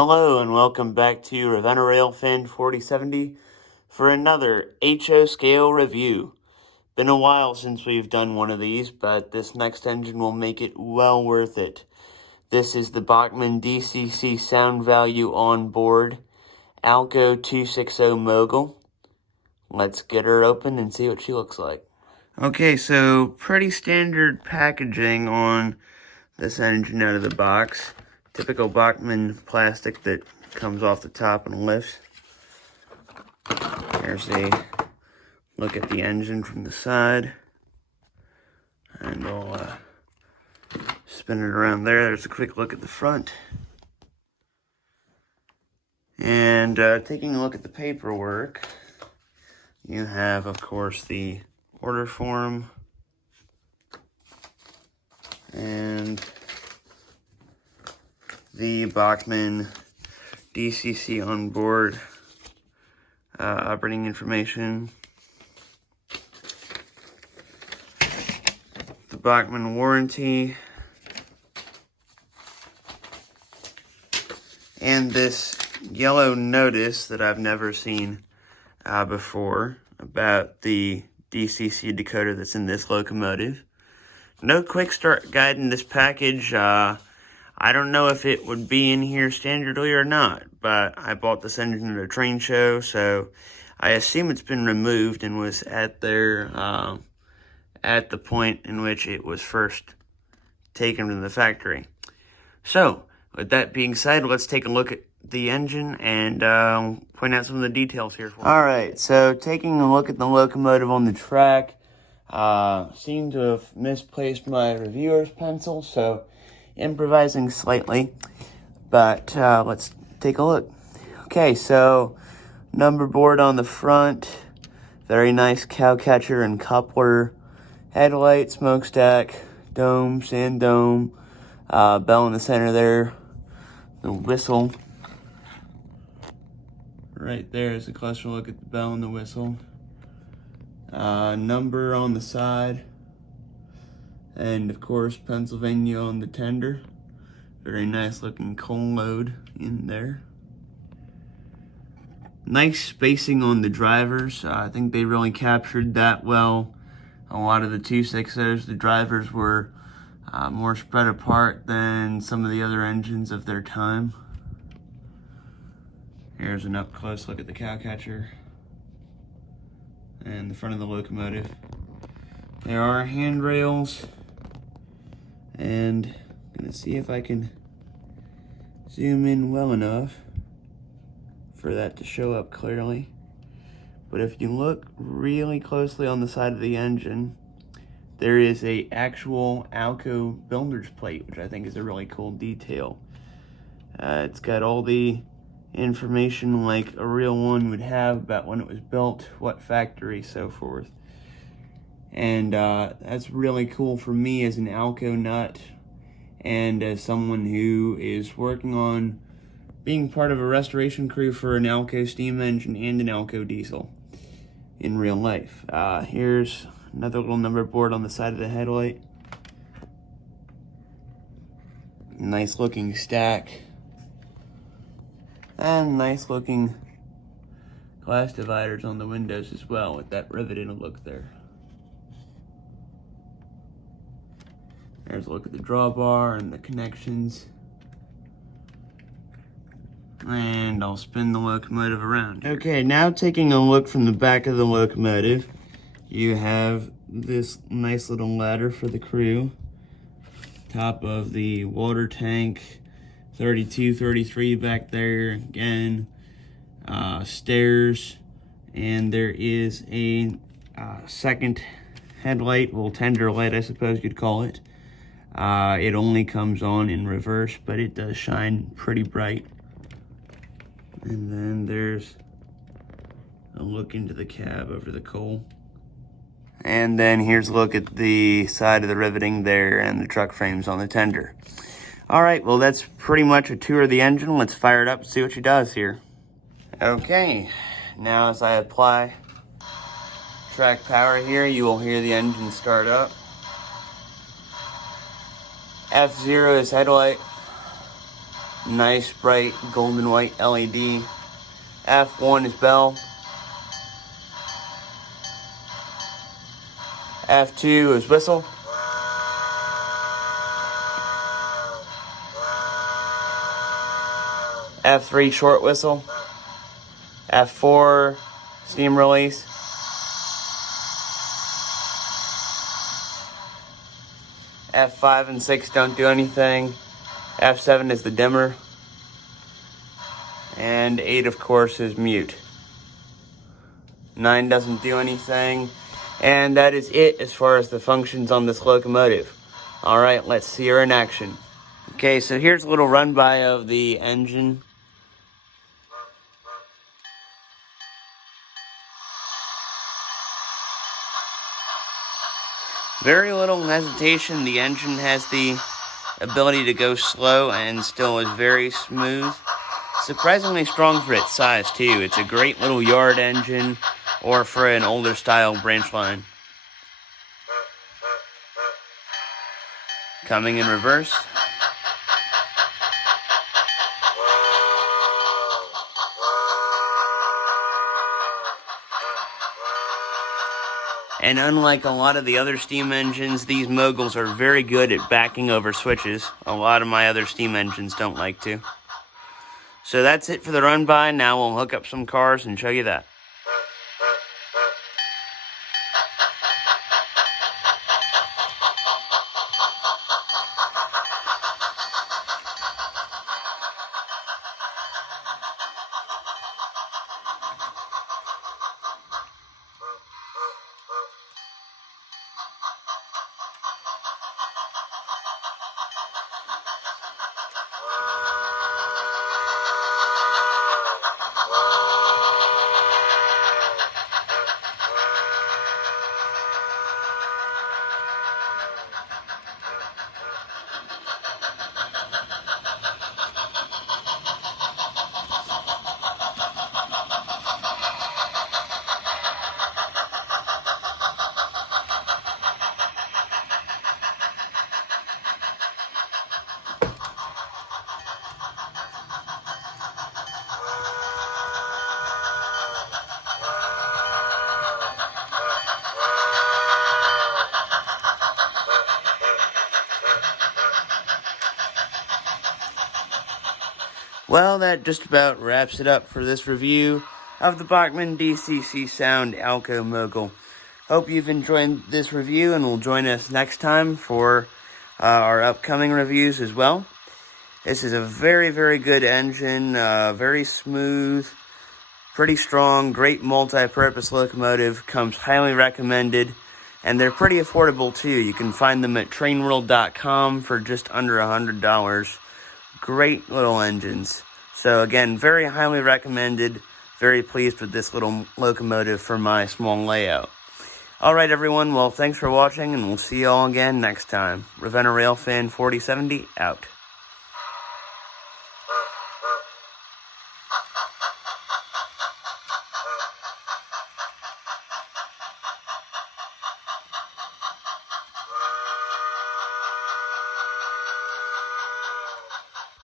Hello and welcome back to Ravenna Railfan 4070 for another HO scale review. Been a while since we've done one of these, but this next engine will make it well worth it. This is the Bachmann DCC sound value on board ALCO 260 Mogul. Let's get her open and see what she looks like. Okay, so pretty standard packaging on this engine out of the box. Typical Bachmann plastic that comes off the top and lifts. Here's a look at the engine from the side. And I'll spin it around there. There's a quick look at the front. And taking a look at the paperwork, you have, of course, the order form and the Bachmann DCC on board operating information, the Bachmann warranty, and this yellow notice that I've never seen before about the DCC decoder that's in this locomotive. No quick start guide in this package. I don't know if it would be in here standardly or not, but I bought this engine at a train show, so I assume it's been removed and was at their at the point in which it was first taken to the factory. So, with that being said, let's take a look at the engine and point out some of the details here for you. Alright, so taking a look at the locomotive on the track, seem to have misplaced my reviewer's pencil, so improvising slightly, but let's take a look. Okay, so number board on the front, very nice cow catcher and coupler, headlight, smokestack, dome, sand dome, bell in the center there, the whistle. Right there is a closer look at the bell and the whistle. Number on the side. And of course, Pennsylvania on the tender. Very nice looking coal load in there. Nice spacing on the drivers. I think they really captured that well. A lot of the 260s, the drivers were more spread apart than some of the other engines of their time. Here's an up close look at the cow catcher and the front of the locomotive. There are handrails. And I'm gonna see if I can zoom in well enough for that to show up clearly. But if you look really closely on the side of the engine, there is a actual ALCO builder's plate, which I think is a really cool detail. It's got all the information like a real one would have about when it was built, what factory, so forth. And that's really cool for me as an ALCO nut and as someone who is working on being part of a restoration crew for an ALCO steam engine and an ALCO diesel in real life. Here's another little number board on the side of the headlight. Nice looking stack. And nice looking glass dividers on the windows as well with that riveted look there. There's a look at the drawbar and the connections. And I'll spin the locomotive around. Okay, now taking a look from the back of the locomotive, you have this nice little ladder for the crew. Top of the water tank, 32, 33 back there again. Stairs, and there is a second headlight, well, tender light I suppose you'd call it. It only comes on in reverse, but it does shine pretty bright. And then there's a look into the cab over the coal. And then here's a look at the side of the riveting there and the truck frames on the tender. All right, well, that's pretty much a tour of the engine. Let's fire it up and see what she does here. Okay, now as I apply track power here, you will hear the engine start up. F0 is headlight. Nice bright golden white LED. F1 is bell. F2 is whistle. F3 short whistle. F4 steam release. F5 and 6 don't do anything. F7 is the dimmer. And 8, of course, is mute. 9 doesn't do anything. And that is it as far as the functions on this locomotive. Alright, let's see her in action. Okay, so here's a little run-by of the engine. Very little hesitation. The engine has the ability to go slow and still is very smooth. Surprisingly strong for its size, too. It's a great little yard engine or for an older style branch line. Coming in reverse. And unlike a lot of the other steam engines, these Moguls are very good at backing over switches. A lot of my other steam engines don't like to. So that's it for the run-by. Now we'll hook up some cars and show you that. Well, that just about wraps it up for this review of the Bachmann DCC Sound ALCO Mogul. Hope you've enjoyed this review and will join us next time for our upcoming reviews as well. This is a very, very good engine, very smooth, pretty strong, great multi-purpose locomotive, comes highly recommended, and they're pretty affordable too. You can find them at trainworld.com for just under $100. Great little engines. So again, very highly recommended. Very pleased with this little locomotive for my small layout. Alright everyone, well thanks for watching and we'll see you all again next time. Ravenna Railfan 4070 out.